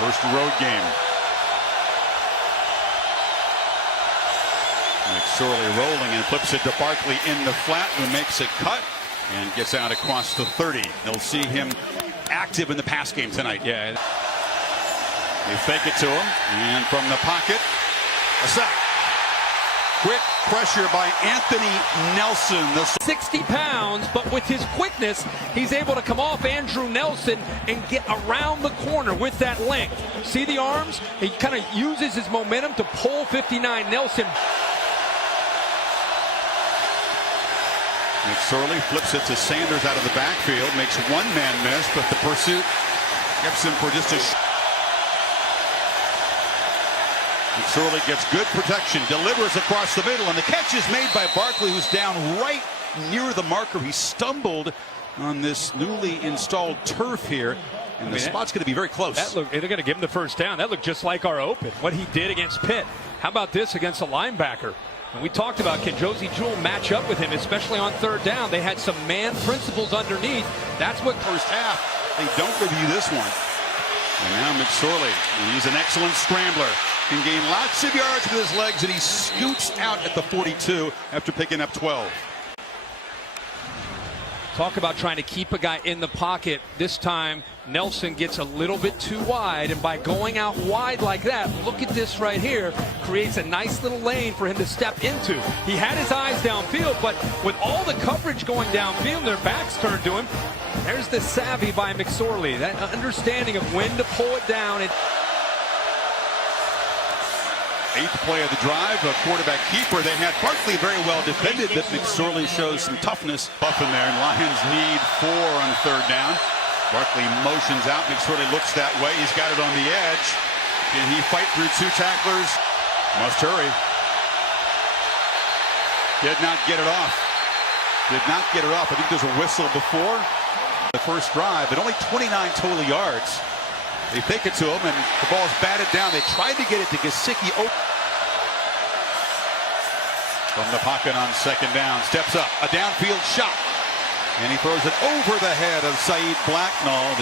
First road game. McSorley rolling and flips it to Barkley in the flat, who makes a cut and gets out across the 30. They'll see him active in the pass game tonight. Yeah. They fake it to him, and from the pocket, a sack. Quick pressure by Anthony Nelson. 60 pounds, but with his quickness, he's able to come off Andrew Nelson and get around the corner with that length. See the arms? He kind of uses his momentum to pull 59 Nelson. McSorley flips it to Sanders out of the backfield, makes one man miss, but the pursuit gets him for just a McSorley gets good protection, delivers across the middle, and the catch is made by Barkley, who's down right near the marker. He stumbled on this newly installed turf here, and the spot's going to be very close. They're going to give him the first down. That looked just like our open, what he did against Pitt. How about this against a linebacker? And we talked about, can Josie Jewell match up with him, especially on third down? They had some man principles underneath. That's what first half. They don't review this one. And now McSorley, he's an excellent scrambler. Can gain lots of yards with his legs, and he scoots out at the 42 after picking up 12. Talk about trying to keep a guy in the pocket. This time, Nelson gets a little bit too wide, and by going out wide like that, look at this right here, creates a nice little lane for him to step into. He had his eyes downfield, but with all the coverage going downfield, their backs turned to him. There's the savvy by McSorley, that understanding of when to pull it down. Eighth play of the drive, a quarterback keeper. They had Barkley very well defended, but McSorley shows some toughness. Buffing there, and Lions need 4 on third down. Barkley motions out. McSorley looks that way. He's got it on the edge. Can he fight through 2 tacklers? Must hurry. Did not get it off. Did not get it off. I think there's a whistle before the first drive, but only 29 total yards. They fake it to him, and the ball's batted down. They tried to get it to Gesicki. From the pocket on second down, steps up, a downfield shot, and he throws it over the head of Saeed Blacknall.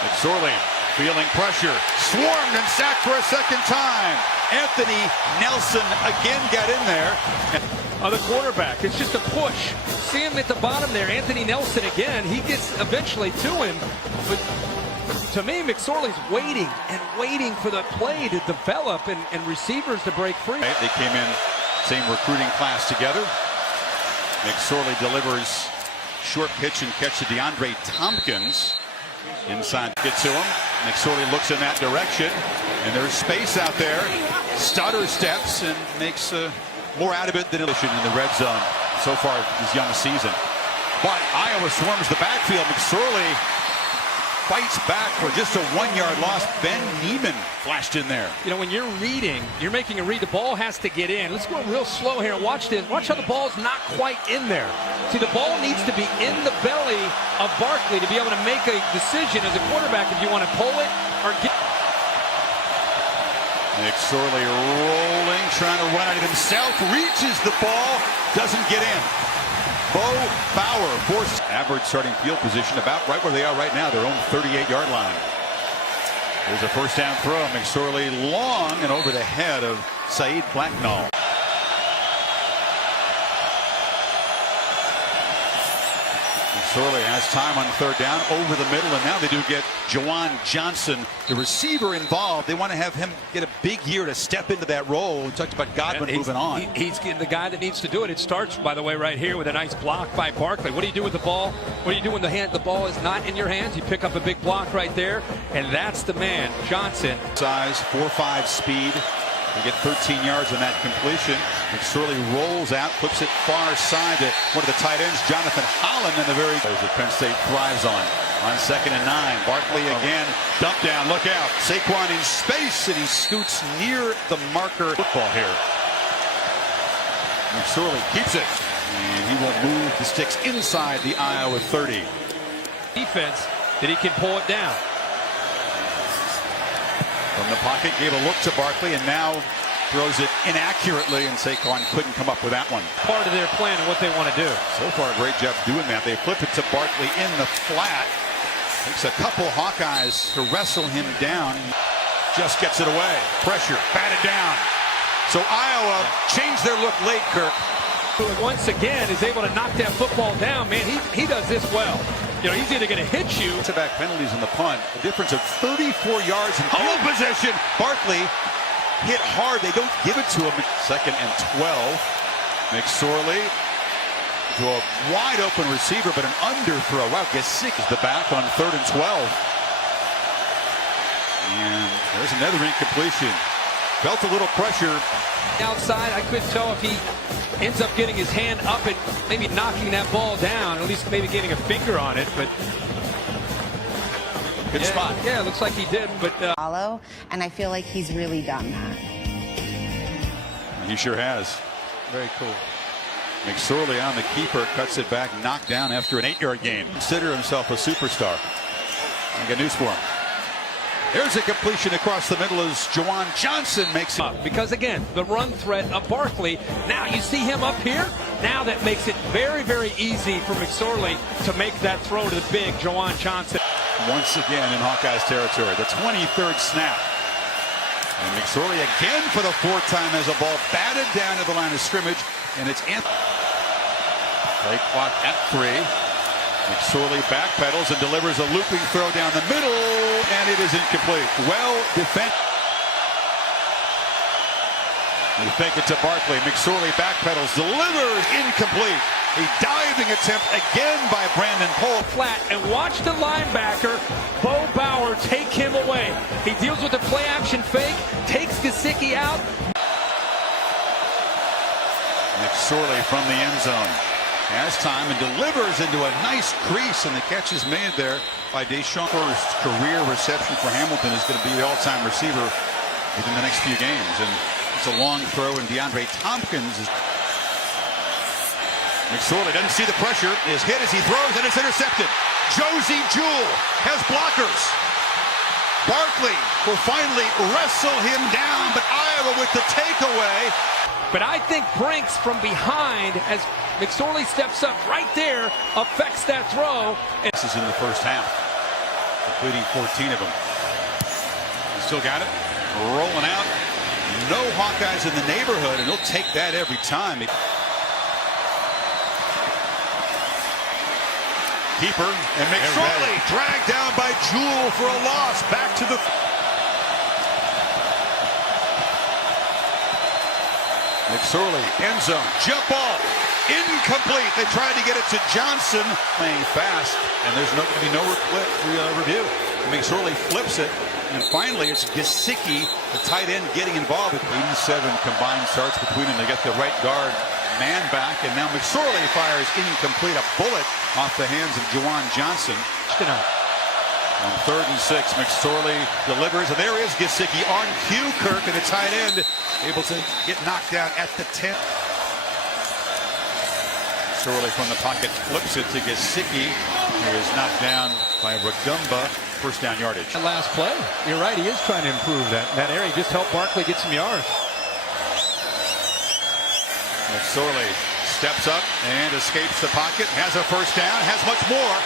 McSorley feeling pressure, swarmed and sacked for a second time. Anthony Nelson again got in there. The quarterback, it's just a push. See him at the bottom there, Anthony Nelson again. He gets eventually to him, but to me, McSorley's waiting and waiting for the play to develop and receivers to break free. They came in, same recruiting class together. McSorley delivers short pitch and catch to DeAndre Tompkins. Inside, get to him. McSorley looks in that direction, and there's space out there. Stutter steps and makes more out of it than in the red zone so far this young season. But Iowa swarms the backfield. McSorley fights back for just a 1-yard loss. Ben Neiman flashed in there. You know, when you're reading, you're making a read, the ball has to get in. Let's go real slow here. Watch this. Watch how the ball's not quite in there. See, the ball needs to be in the belly of Barkley to be able to make a decision as a quarterback if you want to pull it or get. McSorley rolling, trying to run at it himself, reaches the ball, doesn't get in. Bo Bauer forces average starting field position about right where they are right now, their own 38-yard line. There's a first down throw. McSorley long and over the head of Saeed Blacknall. McSorley has time on third down over the middle, and now they do get Jawan Johnson, the receiver, involved. They want to have him get a big year to step into that role. We talked about Godwin moving on. He's the guy that needs to do it. It starts, by the way, right here with a nice block by Barkley. What do you do with the ball? What do you do when the ball is not in your hands? You pick up a big block right there, and that's the man, Johnson. Size, 4.5 speed. They get 13 yards on that completion. McSorley rolls out, flips it far side to one of the tight ends, Jonathan Holland, in the very that Penn State thrives on second and 9. Barkley again, dump down, look out. Saquon in space, and he scoots near the marker. Football here. McSorley keeps it, and he will move the sticks inside the Iowa 30. Defense that he can pull it down. From the pocket, gave a look to Barkley, and now throws it inaccurately, and Saquon couldn't come up with that one. Part of their plan and what they want to do. So far, a great job doing that. They flip it to Barkley in the flat, Takes a couple Hawkeyes to wrestle him down. Just gets it away. Pressure, batted down. So Iowa changed their look late, Kirk. Once again is able to knock that football down. Man, he does this well. You know, he's either going to hit you. Back penalties in the punt. A difference of 34 yards in field position. Barkley hit hard. They don't give it to him. 2nd and 12. McSorley to a wide open receiver, but an underthrow. Wow, Gesicki is the back on 3rd and 12. And there's another incompletion. Felt a little pressure. Outside, I couldn't tell if he ends up getting his hand up and maybe knocking that ball down, at least maybe getting a finger on it, but good spot. Yeah, it looks like he did, but and I feel like he's really done that. He sure has. Very cool. McSorley on the keeper, cuts it back, knocked down after an 8-yard gain. Consider himself a superstar. I got news for him. There's a completion across the middle as Juwan Johnson makes it. Because again, the run threat of Barkley. Now you see him up here. Now that makes it very, very easy for McSorley to make that throw to the big Juwan Johnson. Once again in Hawkeyes territory, the 23rd snap. And McSorley again for the 4th time has a ball batted down to the line of scrimmage, and it's play clock at 3. McSorley backpedals and delivers a looping throw down the middle, and it is incomplete. Well defended. They fake it to Barkley. McSorley backpedals, delivers, incomplete. A diving attempt again by Brandon Cole. Flat, and watch the linebacker, Bo Bauer, take him away. He deals with the play action fake, takes Gesicki out. McSorley from the end zone has time and delivers into a nice crease, and the catch is made there by Deshaun. First career reception for Hamilton is going to be the all-time receiver within the next few games, and it's a long throw, and DeAndre Tompkins is. McSorley doesn't see the pressure, is hit as he throws, and it's intercepted. Josie Jewell has blockers. Barkley will finally wrestle him down, but Iowa with the takeaway. But I think Brinks from behind, as McSorley steps up right there, affects that throw. This is in the first half, including 14 of them. He still got it, rolling out. No Hawkeyes in the neighborhood, and he'll take that every time. Keeper, and McSorley dragged down by Jewell for a loss. Back to the. McSorley, end zone, jump ball, incomplete. They tried to get it to Johnson, playing fast, and there's going to be no review. McSorley flips it, and finally it's Gesicki, the tight end, getting involved. With 87 combined starts between them. They get the right guard man back, and now McSorley fires incomplete, a bullet off the hands of Juwan Johnson. On 3rd and 6, McSorley delivers, and there is Gesicki on cue, Kirk, and the tight end able to get knocked down at the 10. McSorley from the pocket flips it to Gesicki, who is knocked down by Ragumba. First down yardage. That last play, you're right, he is trying to improve that area. Just help Barkley get some yards. McSorley steps up and escapes the pocket, has a first down, has much more.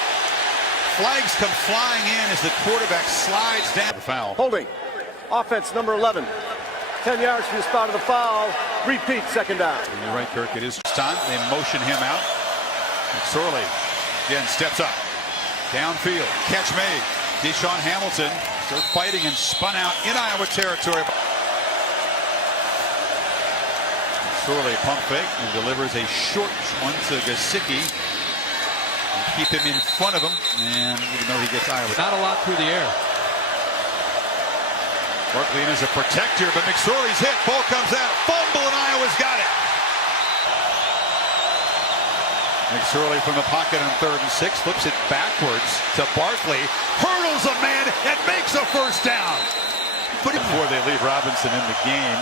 Flags come flying in as the quarterback slides down. The foul. Holding. Offense number 11. 10 yards from the spot of the foul. Repeat, 2nd down. And you're right, Kirk. It is time. They motion him out. McSorley again steps up. Downfield. Catch made. Deshaun Hamilton still fighting and spun out in Iowa territory. McSorley pump fake and delivers a short one to Gesicki. Keep him in front of him, and even though he gets Iowa. Not a lot through the air. Barkley in as a protector, but McSorley's hit. Ball comes out. Fumble, and Iowa's got it. McSorley from the pocket on 3rd and 6. Flips it backwards to Barkley. Hurdles a man and makes a first down. Before they leave Robinson in the game.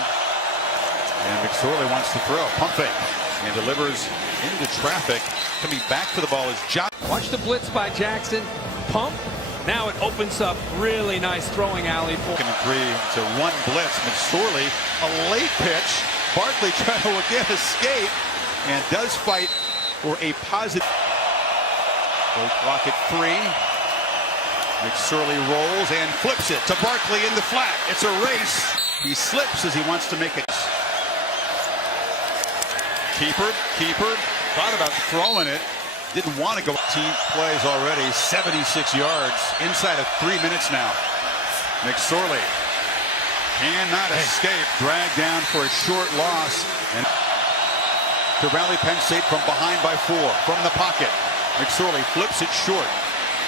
And McSorley wants to throw. Pump fake. And delivers into traffic. Coming back for the ball is John. Watch the blitz by Jackson. Pump. Now it opens up really nice throwing alley. 2nd and 3 to 1 blitz. McSorley, a late pitch. Barkley trying to again escape and does fight for a positive. Play clock at 3. McSorley rolls and flips it to Barkley in the flat. It's a race. He slips as he wants to make it. Keeper, thought about throwing it. Didn't want to go. Team plays already 76 yards inside of 3 minutes now. McSorley cannot escape. Dragged down for a short loss. And to rally Penn State from behind by 4 from the pocket. McSorley flips it short.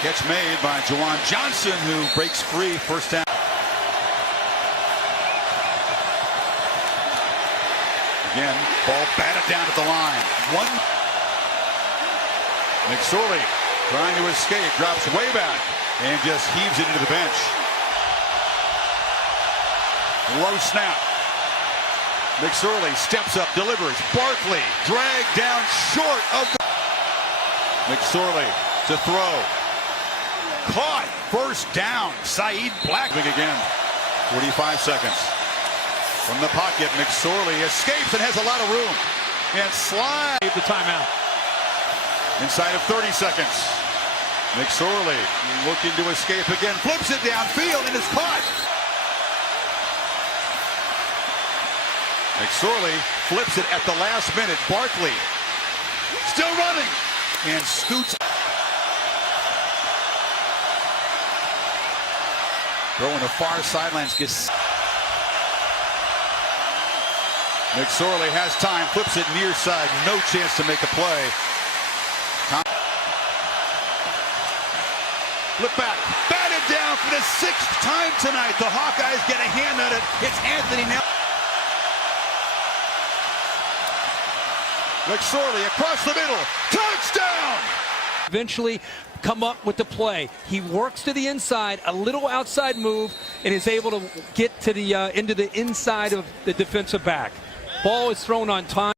Catch made by Juwan Johnson, who breaks free. First down. Again, ball batted down at the line. McSorley trying to escape, drops way back, and just heaves it into the bench. Low snap. McSorley steps up, delivers. Barkley dragged down short of the... McSorley to throw. Caught. First down. Saeed Black again. 45 seconds. From the pocket, McSorley escapes and has a lot of room. And slides the timeout. Inside of 30 seconds. McSorley looking to escape again. Flips it downfield and is caught. McSorley flips it at the last minute. Barkley still running and scoots. Throwing the far sidelines. McSorley has time, flips it near side, no chance to make a play. Flip back, batted down for the 6th time tonight. The Hawkeyes get a hand on it. It's Anthony now. McSorley across the middle, touchdown! Eventually come up with the play. He works to the inside, a little outside move, and is able to get to the into the inside of the defensive back. Ball is thrown on time.